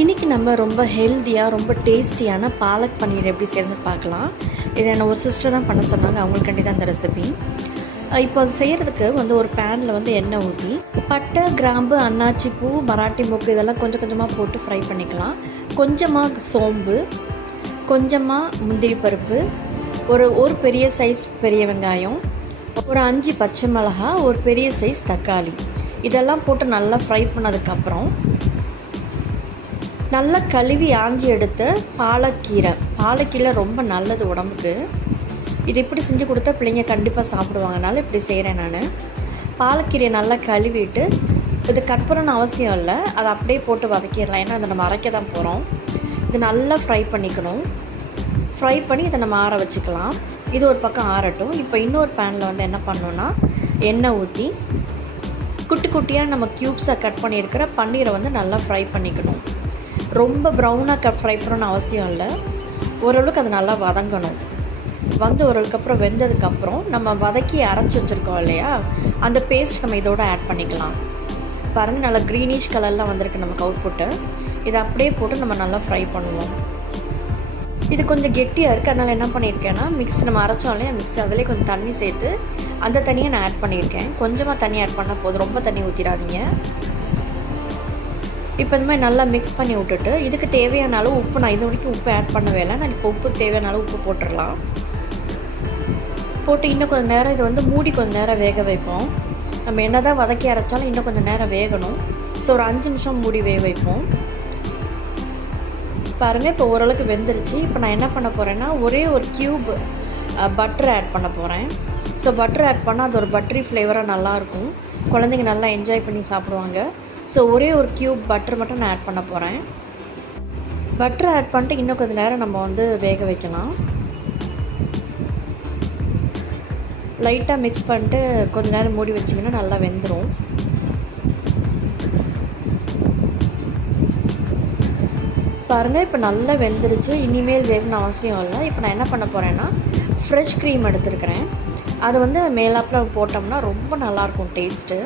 இன்றைக்கி நம்ம ரொம்ப ஹெல்த்தியாக ரொம்ப டேஸ்டியான பாலக் பன்னீர் எப்படி செய்யறது பார்க்கலாம். இதை என்ன ஒரு சிஸ்டர் தான் பண்ண சொன்னாங்க, அவங்களுக்காண்டி தான் இந்த ரெசிபி. இப்போ அது செய்கிறதுக்கு ஒரு பேனில் எண்ணெய் ஊற்றி பட்டை, கிராம்பு, அன்னாச்சி பூ, மராட்டி மொக்கு இதெல்லாம் கொஞ்சம் கொஞ்சமாக போட்டு ஃப்ரை பண்ணிக்கலாம். கொஞ்சமாக சோம்பு, கொஞ்சமாக முந்திரி பருப்பு, ஒரு பெரிய சைஸ் பெரிய வெங்காயம், ஒரு 5 பச்சை மிளகா, ஒரு பெரிய சைஸ் தக்காளி, இதெல்லாம் போட்டு நல்லா ஃப்ரை பண்ணதுக்கப்புறம் நல்லா கழுவி ஆஞ்சி எடுத்த பாலக்கீரை ரொம்ப நல்லது உடம்புக்கு. இது இப்படி செஞ்சு கொடுத்தா பிள்ளைங்க கண்டிப்பாக சாப்பிடுவாங்கனால இப்படி செய்கிறேன் நான். பாலக்கீரையை நல்லா கழுவிட்டு இது கட் பண்ணணும்னு அவசியம் இல்லை, அதை அப்படியே போட்டு வதக்கிடலாம். ஏன்னா அதை நம்ம அரைக்க தான் போகிறோம். இது நல்லா ஃப்ரை பண்ணிக்கணும். ஃப்ரை பண்ணி இதை நம்ம ஆற வச்சுக்கலாம். இது ஒரு பக்கம் ஆறட்டும். இப்போ இன்னொரு பேனில் என்ன பண்ணோன்னா எண்ணெய் ஊற்றி குட்டி குட்டியாக நம்ம க்யூப்ஸை கட் பண்ணியிருக்கிற பன்னீரை நல்லா ஃப்ரை பண்ணிக்கணும். ரொம்ப ப்ரௌனாக ஃப்ரை பண்ணணும்னு அவசியம் இல்லை, ஓரளவுக்கு அது நல்லா வதங்கணும். ஓரளவுக்கு அப்புறம் வெந்ததுக்கப்புறம் நம்ம வதக்கி அரைச்சி வச்சுருக்கோம் இல்லையா, அந்த பேஸ்ட் நம்ம இதோடு ஆட் பண்ணிக்கலாம். பாருங்கள், நல்லா க்ரீனிஷ் கலர்லாம் வந்திருக்கு நமக்கு அவுட்புட்டு. இதை அப்படியே போட்டு நம்ம நல்லா ஃப்ரை பண்ணுவோம். இது கொஞ்சம் கெட்டியாக இருக்குது, அதனால் என்ன பண்ணியிருக்கேன்னா நம்ம அரைச்சோம் இல்லையா மிக்ஸி, அதிலே கொஞ்சம் தண்ணி சேர்த்து அந்த தண்ணியை நான் ஆட் பண்ணியிருக்கேன். கொஞ்சமாக தண்ணி ஆட் பண்ணால் போதும், ரொம்ப தண்ணி ஊற்றிடாதீங்க. இப்போ இந்த மாதிரி நல்லா மிக்ஸ் பண்ணி விட்டுட்டு இதுக்கு தேவையான அளவு உப்பு, நான் இது வரைக்கும் உப்பு ஆட் பண்ணவே இல்லை, நான் இப்போ உப்பு தேவையான அளவு உப்பு போட்டுடலாம். போட்டு இன்னும் கொஞ்சம் நேரம் இது மூடி கொஞ்சம் நேரம் வேக வைப்போம். நம்ம என்ன தான் வதக்கி அரைச்சாலும் இன்னும் கொஞ்சம் நேரம் வேகணும். ஸோ ஒரு 5 நிமிஷம் மூடி வேக வைப்போம். பாருங்கள், இப்போ ஓரளவுக்கு வெந்துருச்சு. இப்போ நான் என்ன பண்ண போகிறேன்னா ஒரே ஒரு க்யூப் பட்டர் ஆட் பண்ண போகிறேன். ஸோ பட்டர் ஆட் பண்ணால் அது ஒரு பட்டரி ஃப்ளேவராக நல்லாயிருக்கும், குழந்தைங்க நல்லா என்ஜாய் பண்ணி சாப்பிடுவாங்க. ஸோ ஒரே ஒரு க்யூப் பட்டர் மட்டும் நான் ஆட் பண்ண போகிறேன். பட்டர் ஆட் பண்ணிட்டு இன்னும் கொஞ்சம் நேரம் நம்ம வேக வைக்கலாம். லைட்டாக மிக்ஸ் பண்ணிட்டு கொஞ்சம் நேரம் மூடி வச்சிங்கன்னா நல்லா வெந்துடும். பாருங்கள், இப்போ நல்லா வெந்துருச்சு. இனிமேல் வேகணும் அவசியம் இல்லை. இப்போ நான் என்ன பண்ண போகிறேன்னா ஃப்ரெஷ் க்ரீம் எடுத்துருக்கிறேன். அதை மேலாப்பில் போட்டோம்னா ரொம்ப நல்லாயிருக்கும் டேஸ்ட்டு.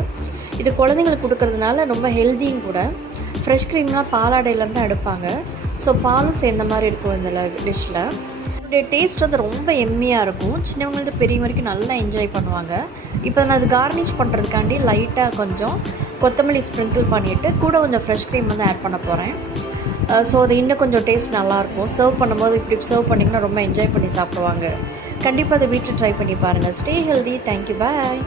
இது குழந்தைங்களுக்கு கொடுக்கறதுனால ரொம்ப ஹெல்த்தியும் கூட. ஃப்ரெஷ் க்ரீம்லாம் பாலாடையிலேருந்து தான் எடுப்பாங்க. ஸோ பாலும் சேர்ந்த மாதிரி இருக்கும் இந்த டிஷ்ஷில். இதோடைய டேஸ்ட் ரொம்ப எம்மியாக இருக்கும். சின்னவங்களுக்கு பெரிய வரைக்கும் நல்லா என்ஜாய் பண்ணுவாங்க. இப்போ நான் அது கார்னிஷ் பண்ணுறதுக்காண்டி லைட்டாக கொஞ்சம் கொத்தமல்லி ஸ்ப்ரிங்கிள் பண்ணிவிட்டு கூட கொஞ்சம் ஃப்ரெஷ் க்ரீம் ஆட் பண்ண போகிறேன். ஸோ அது இன்னும் கொஞ்சம் டேஸ்ட் நல்லாயிருக்கும். சர்வ் பண்ணும்போது இப்படி சர்வ் பண்ணிங்கன்னா ரொம்ப என்ஜாய் பண்ணி சாப்பிடுவாங்க. கண்டிப்பாக அதை வீட்டில் ட்ரை பண்ணி பாருங்கள். Stay healthy. தேங்க்யூ, பாய்.